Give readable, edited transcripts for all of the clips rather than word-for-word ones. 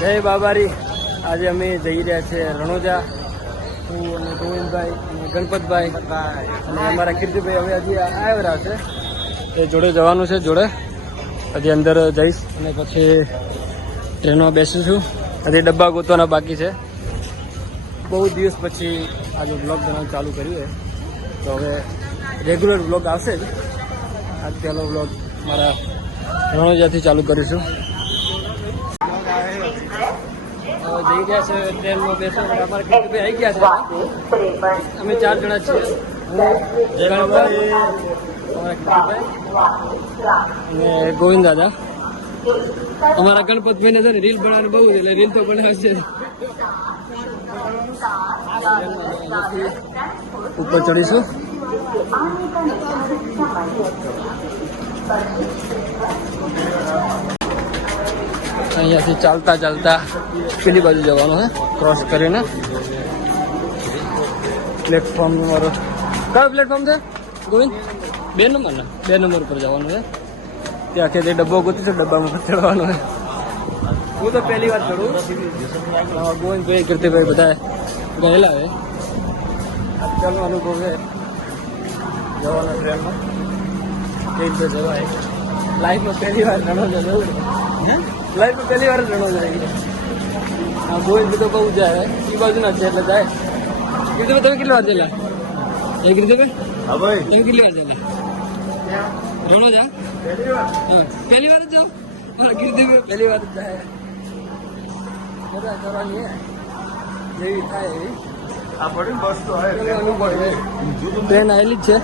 જય બાબારી. આજે અમે જઈ રહ્યા છીએ રણોજા. હું અને ગોવિંદભાઈ અને ગણપતભાઈ અને અમારા કીર્તિભાઈ હવે હજી આવ્યા છે. એ જોડે જવાનું છે. જોડે હજી અંદર જઈશ અને પછી ટ્રેનમાં બેસીશું. હજી ડબ્બા ગોતવાના બાકી છે. બહુ દિવસ પછી આજે બ્લોગ બનાવવાનું ચાલુ કર્યું છે. તો હવે રેગ્યુલર બ્લોગ આવશે જ. આજ પહેલો બ્લોગ મારા રણોજાથી ચાલુ કરીશું. જઈ ગયા છે ટ્રેનમાં બેસો. અમારા કીર્તિભાઈ આવી ગયા છે. અમે 4 જણા છીએ. હું, ગણપતભાઈ, અમારા કીર્તિભાઈ અને ગોવિંદ દાદા. અમારા ગણપતભાઈને છે ને રીલ બનાવવાનું બહુ છે, એટલે રીલ તો બનાવશે. ઉપર ચડીશું. અહીંયાથી ચાલતા ચાલતા પેલી બાજુ જવાનું છે, ક્રોસ કરીને. પ્લેટફોર્મ મારો કયો પ્લેટફોર્મ છે ગોવિંદ? 2 નંબર ને 2 નંબર પર જવાનું છે. ત્યાં કે ડબ્બો ગોતીશું, ડબ્બામાં ચડવાનું છે. હું તો પહેલી વાર ચડું. ગોવિંદભાઈ, કીર્તિભાઈ બધા ગયેલા છે. આજકાલનો અનુભવ છે જવાનો ટ્રેનમાં. એ રીતે જવાય. લાઈફમાં પહેલી વાર રણોજા જવું. લાઈફમાં પહેલી વાર રણોજા આવી. હા, ગોવિંદ તો બહુ જાય. એ બાજુના છે એટલે જાય. કીર્તિભાઈ તમે કેટલી વાર ગયેલા? એ કીર્તિભાઈ હા ભાઈ તમે કેટલી વાર ગયેલા રણોજા? પહેલી વાર જ જાઓ? મારા કીર્તિભાઈ પહેલી વાર જ જાય. મજા કરવાની જેવી થાય એવી. આ પડી બસ તો અનુભવ છે. ટ્રેન આવેલી જ છે.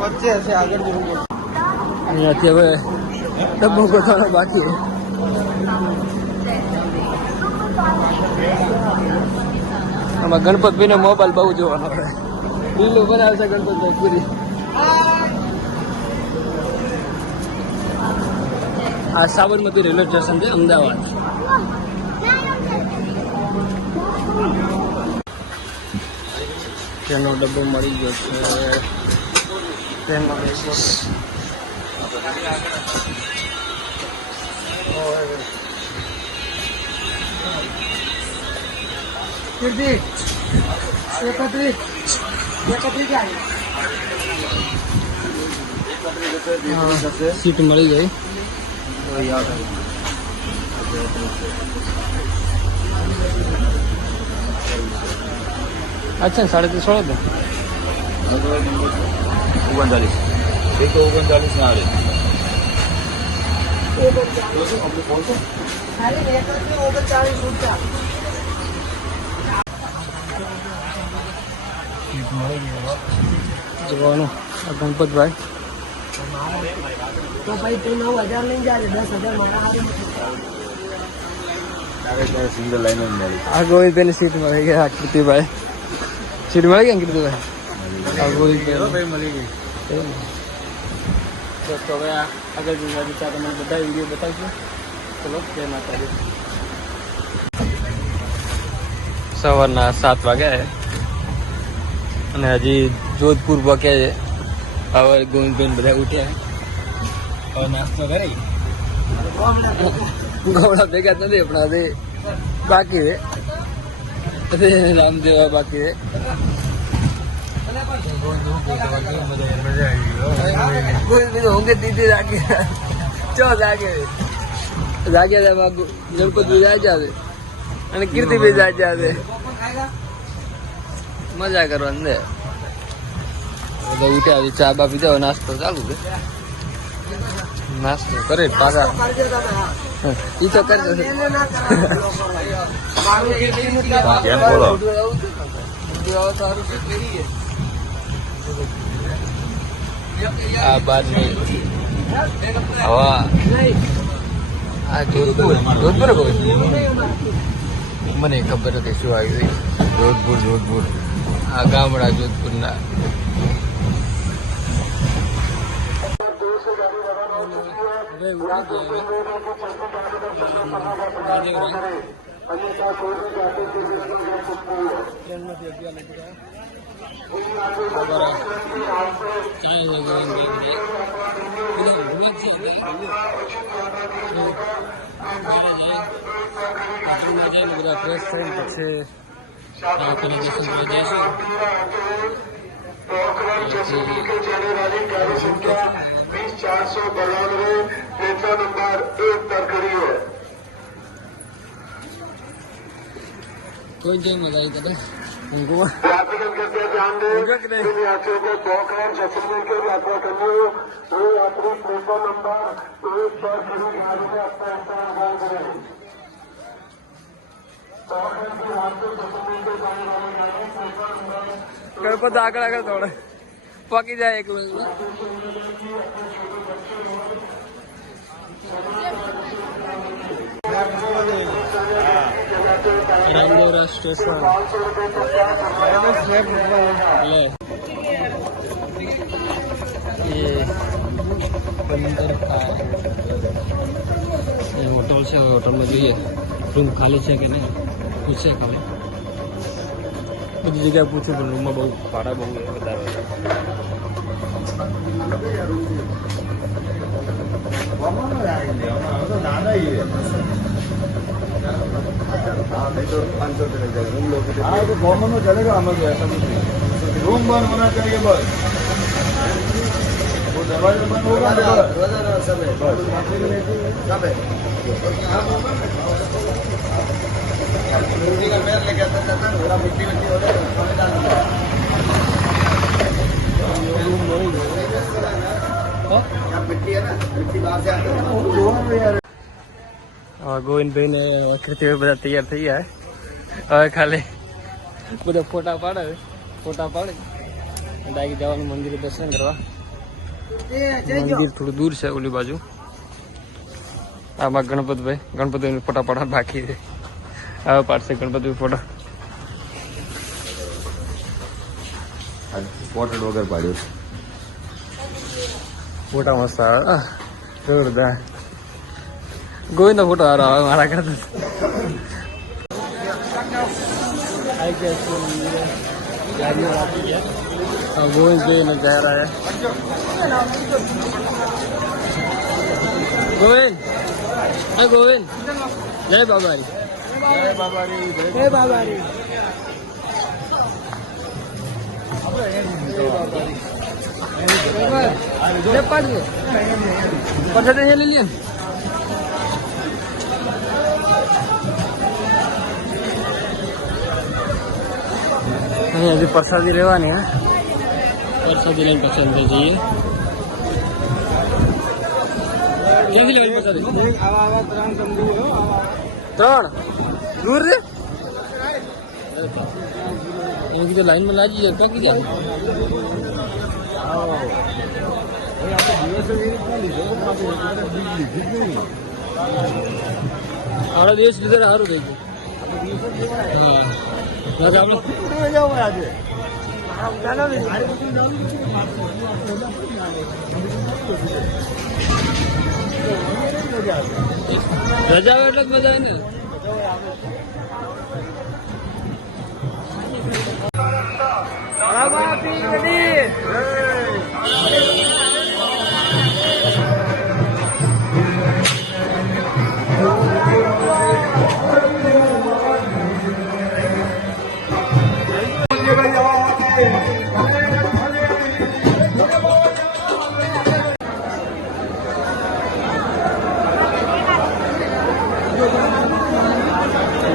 વચ્ચે હશે આગળ જવું. અહીંયાથી હવે ડબ્બો ગોઠવાનો બાકી. આમાં ગણપતભાઈને મોબાઈલ બહુ જોવાનો હોય. રીલો બનાવશે ગણપતભાઈ પૂરી. આ સાબરમતી રેલવે સ્ટેશન છે, અમદાવાદ. ટ્રેનનો ડબ્બો મળી ગયો છે. ટ્રેનમાં બેસીશ. સીટ મળી ગઈ. અચ્છા 3:30 ને 39 ના આવે. જોવાનું ગણપતભાઈ તો ભાઈ તું 9,000 લઈ જાય 10,000 મારા સિંગલ લાઈન મળી. આ ગોવિંદભાઈની સીટ મળી ગઈ. આ કીર્તિભાઈ સીટ મળી ગઈ ને કીર્તિભાઈ? આ ગોવિંદભાઈ મળી ગઈ. તો હવે આગળ તમને બધા વિડીયો બતાવશું. ચલો જય માતાજી. સવારના 7 વાગ્યા અને હજી જોધપુર પહોંચ્યા છે. હવે ગોવિંદભાઈ બધા ઉઠ્યા. હવે નાસ્તો કરી ગોળા ભેગા નથી આપણા. હજી બાકી છે. રામદેવા બાકી છે. ઊંઘે દીધી જાગે. ચો જાગે જાગે ગણપતિ જાજે અને કીર્તિભાઈ જાજે. મજા કરવાની દે. બધા ઉઠ્યા. ચા બા પીધા. નાસ્તો ચાલુ છે. નાસ્તો કરે પાછા ઈ તો કરશે. આ બારની હવા. આ જોધપુર મને ખબર નથી શું આવી. જોધપુર આ ગામડા જોધપુરના. હોટલમાં જઈને બધા ફ્રેશ થઈને પછી દર્શન કરવા જઈશું. કોઈ જેમ મજા આવી કરે ઊંઘમાં ઊંઘા કે નહીં? ગણપત આગળ આગળ દોડે પકી જાય એકલો એકલો. રામદોરા સ્ટેશન લે ये बंदर का ये होटल છે. હોટલમાં જોઈએ રૂમ ખાલી છે કે નહીં પૂછે ખાલી. બધી જગ્યાએ પૂછું પણ રૂમમાં બહુ ભાડા બહુ વધારે कॉमन में चलेगा हमें ऐसा कुछ नहीं. रूम बंद होना चाहिए बस. वो दरवाजा बंद होगा ગોવિંદભાઈ ને કૃતિભાઈ બધા તૈયાર થઈ ગયા. હવે ખાલી બધા ફોટા પાડે ડાયરેક્ટ જવાનું મંદિરે દર્શન કરવા. મંદિર થોડું દૂર છે ઓલી બાજુ. આમાં ગણપતિભાઈ ફોટા પાડવા બાકી છે. હવે પાડશે ગણપતિભાઈ ફોટા. પોર્ટ્રેટ વગર પાડ્યું. ફોટા મસ્ત આવે જોરદાર. ગોવિંદ ફોટો હારો આવે મારા કરતા. ગોવિંદભાઈ ને ગયા રહ્યા. ગોવિંદ હા ગોવિંદ જય બાબારી. જય બાબારી. પછાડ લઈ લે. અહીંયા હજી પ્રસાદી લેવાની. હા પ્રસાદી લઈને પછી અંદર જઈએ. ક્યાંથી લેવાની પ્રસાદી? 3 દૂર રે એની કીધું લાઈનમાં લાગી જાય પકી જાય. આડા દિવસ લીધે સારું થઈ ગયું. હા રજા આવે એટલે બધા ને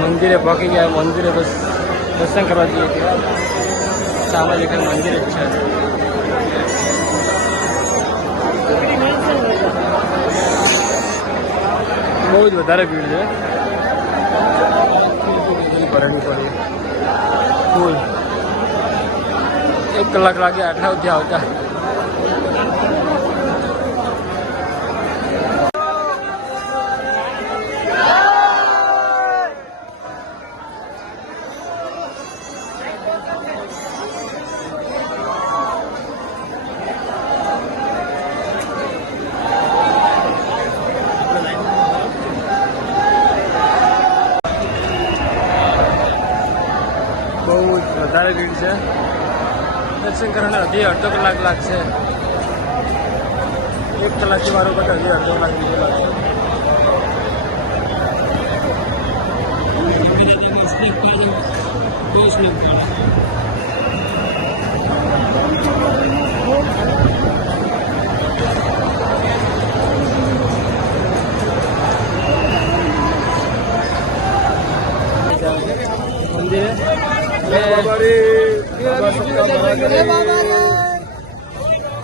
મંદિરે પહોંચી ગયા. મંદિરે બસ દર્શન કરવા જઈએ. સામે દેખાય મંદિર જ છે. બહુ જ વધારે ભીડ છે. ભરેલી પડી ફૂલ. 1 કલાક લાગે આટલા સુધી આવતા. બહુ વધારે ભીડ છે. દર્શન કરવાને હજી અડધો કલાક લાગશે. 1 કલાકથી મારો બધા હજી અડધો કલાક બીજો લાગશે.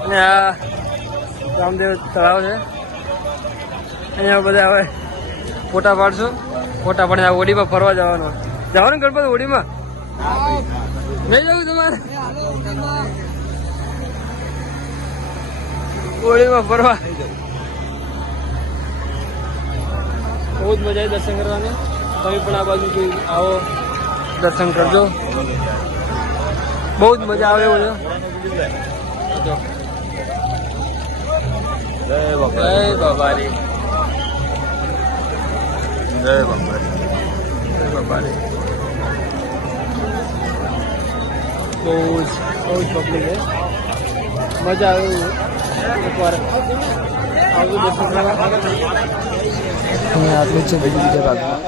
અને આ રામદેવ તળાવ છે. અહીંયા બધા હવે ફોટા પાડશું. ફોટા પાડીને આ હોડીમાં ફરવા જવાનું. જવાનું ગણપત હોડીમાં નહીં જવું તમારે? હોડીમાં ફરવા બહુ જ મજા આવી દર્શન કરવાની. તમે પણ આ બાજુ આવો, દર્શન કરજો. બહુ જ મજા આવે એવું છે. જય બાબારી, જય બાબારી. બહુ જ પબ્લિક છે. મજા આવે એવું એકવાર આવતું દર્શન કરવા. આટલું છે બીજી બીજા ભાગમાં.